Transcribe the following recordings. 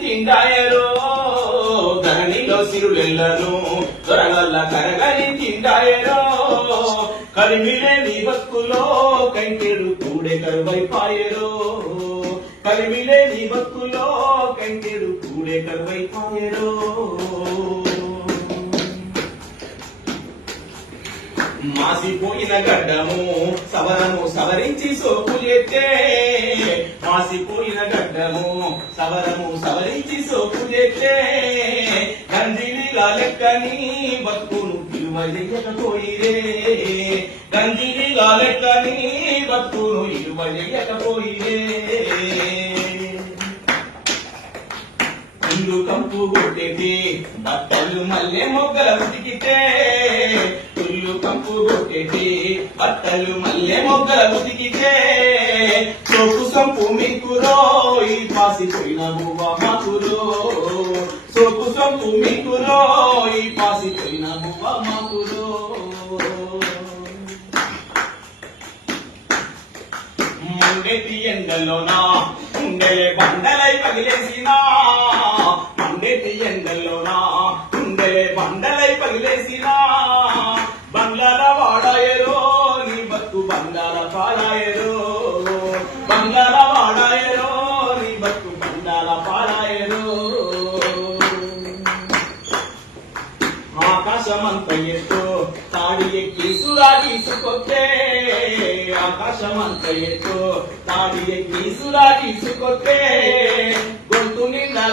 తిండాయరో ధరణిలో సిరులెల్లను దొరగల్ల కరగని తిండాయరో కలిమిలే నీ బతుకులో కంకెడు కూడే కరువైపాయరో కలిమిలే నీ బతుకులో కంకెడు కూడే కరువైపాయరో మాసిపోయిన గడ్డము సవరను సవరించి సోపు సోపులెత్తే మాసిపోయిన గడ్డము సవరము సవరించి సోపు సోపులెత్తే గంజిలిగా లెక్కని బతుకును ఇరువజేయకపోయిరే గంజిలిగా లెక్కని బతుకును ఇరువజేయకపోయిరే ఇల్లు కంపు కొట్టేటి బట్టలు మల్లె మొగ్గల ఉతికితే ఇల్లు కంపు కొట్టేటి బట్టలు మల్లె మొగ్గల ఉతికితే సోపు సంపు మీకురో ఈ పాసిపోయిన బువ్వ మాకురో సోపు సంపు మీకురో ఈ పాసిపోయిన బువ్వ మాకురో మండేటి ఎండలోనా ఉండలే బండలై పగిలేసినా. బంగాల బంగాల వాడాయరో నీ బతు బంగాల పాడాయరో ఆకాశమంత ఎత్తు తాడి ఎక్కి సురాగీసుకొస్తే ఆకాశమంత ఎత్తు తాడి ఎక్కి గొంతు నిండా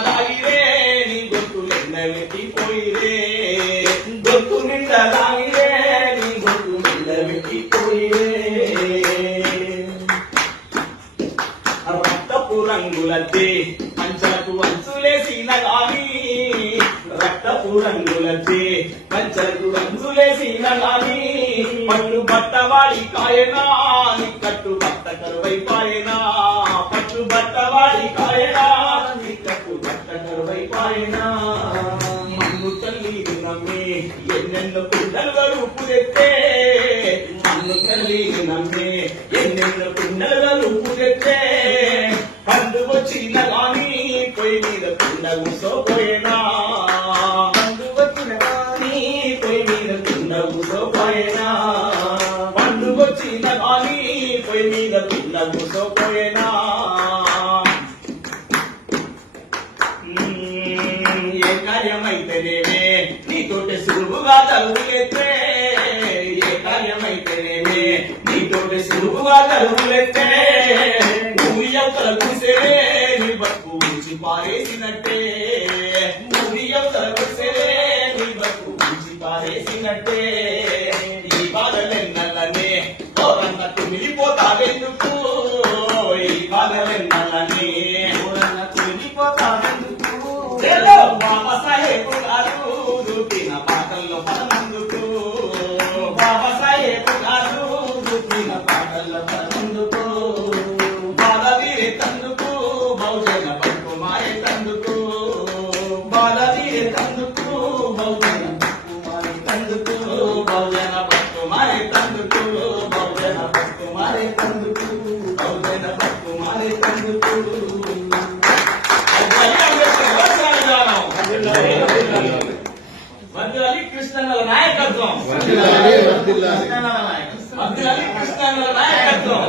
రంగులతే పంచలకు అంచులేసిన గాని రక్తపు రంగులతే పంచకు అంచులేసిన గాని పట్టు బట్ట వాడి కాయనా కట్టు బట్ట కరువై పాయనా పట్టు బట్ట వాడి కాయనా కట్టు బట్ట కరువై పాయనా మన్ను తల్లి నమ్మి ఎన్నెన్నో రూపు తెత్తే మన్ను తల్లి మీద ఏ కార్యమైతేనేమే? నీతోటి సులువుగా తలుపులెత్తే ఏ కార్యమైతేనేమే? నీతోటి సులువుగా తలుపులెత్తే నువ్వు ఎవతల కూసేవే నీ బతుకు ఉంచి పారేసినట్టే. నువ్వు ఎవతల కూసేవే నీ బతుకు ఉంచి పారేసినట్టే. కృష్ణన్నల నాయకత్వం.